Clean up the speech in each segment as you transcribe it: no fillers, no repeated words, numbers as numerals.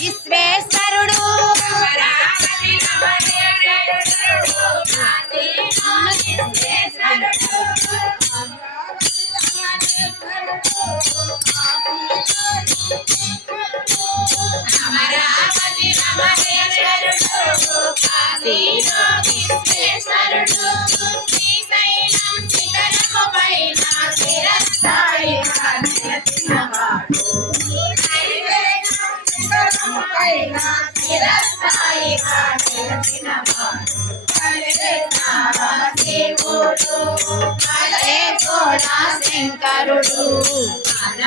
విశ్వేశ్వరుడు శంకరుడు మన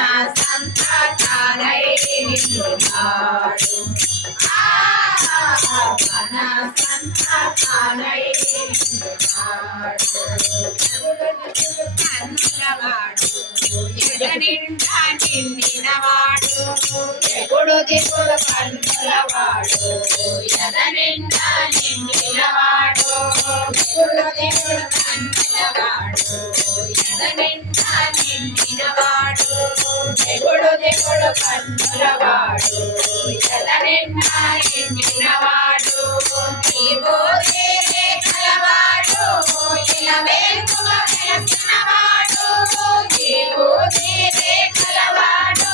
నిండినవాడు ఎగుడు దిగుడు కన్నులవాడు ఎదనిండా నిండినవాడు ఎగుడు దిగుడు కన్నులవాడు ఎదనిండా నిండినవాడు ఎగుడు దిగుడు కన్నులవాడు ఎదనిండా నిండినవాడు నీవు తీరే కలవాడు ఇలా వేకుగా వెలసినవాడు నీవు తీరే కలవాడు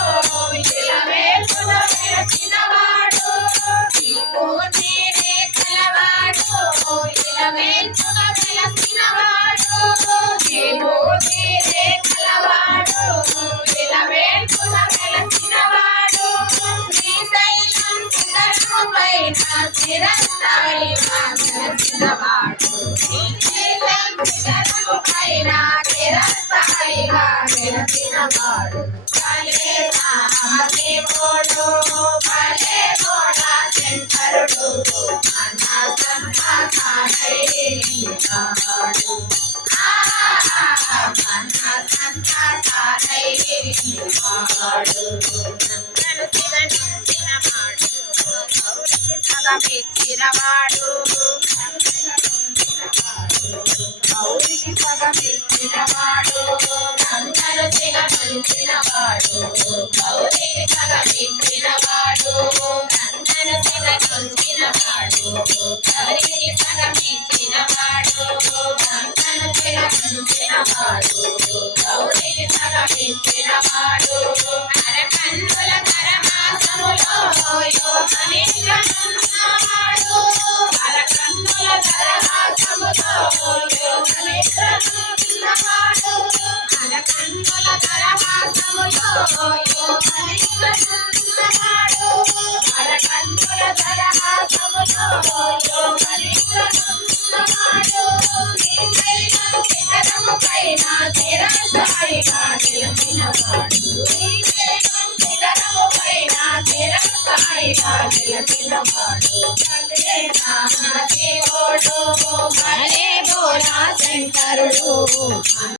ఇలా వేకుగా వెలసినవాడు నీవు తీరే కలవాడు ఇలా వేకుగా వెలసినవాడు నీవు తీరే కలవాడు ఇలా వేకుగా వెలసినవాడు శ్రీశైలం శిఖరము పైన చిరస్థాయి వెలసినవాడు శ్రీశైలం శిఖరము పైన చిరస్థాయిగా వెలసినవాడు భలే రామదేవుడు భలే గోడా శంకరుడు మన సంతానైనాడు మన సంతానైనాడు సగమిచ్చినవాడు గౌరికి సగమిచ్చినవాడు అందరూ సిగమిచ్చినవాడు గౌరికి సగమిచ్చినవాడు అందరూ సిగమిచ్చినవాడు గౌరికి సగమిచ్చినవాడు అందరూ సిగమిచ్చినవాడు గౌరికి సగమిచ్చినవాడు అరకన్నుల కరమాసములో యోగనిద్రనున్నవాడు అరకన్నుల కరమాసములో యోగనిద్రనున్నవాడు అరకన్నుల కరమాసములో యోగనిద్రనున్నవాడు అరకన్నుల కరమాసములో యోగనిద్రనున్నవాడు శ్రీశైలం శిఖరము పైన చిరస్థాయిగా నిలిచినవాడు శ్రీశైలం శిఖరము పైన చిరస్థాయిగా నిలిచినవాడు భలే రామదేవుడు భలే భోలా శంకరుడు